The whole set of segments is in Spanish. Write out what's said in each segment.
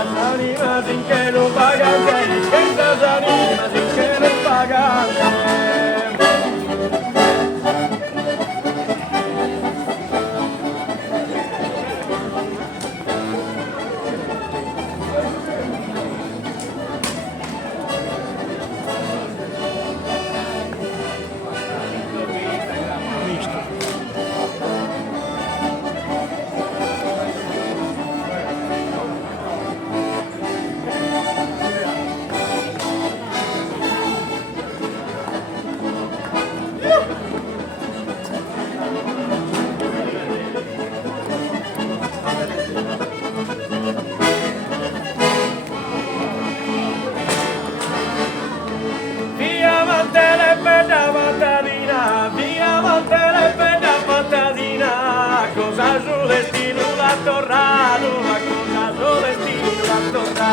anima sin que lo pagan bien, estas anima sin que lo pagan bien. Torrado, la cosa su destino la torra,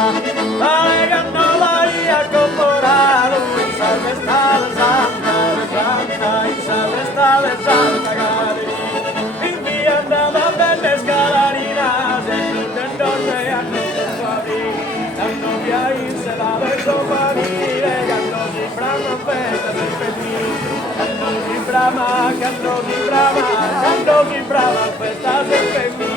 alegando la via corporado, y salve sta la santa, y salve sta la santa Caterina, in via andava belle scalarinas, e tutto intorno a tutto fuori, tanto via in sella del campanile, quando si brama festa del femminile, quando si brama festa del femminile.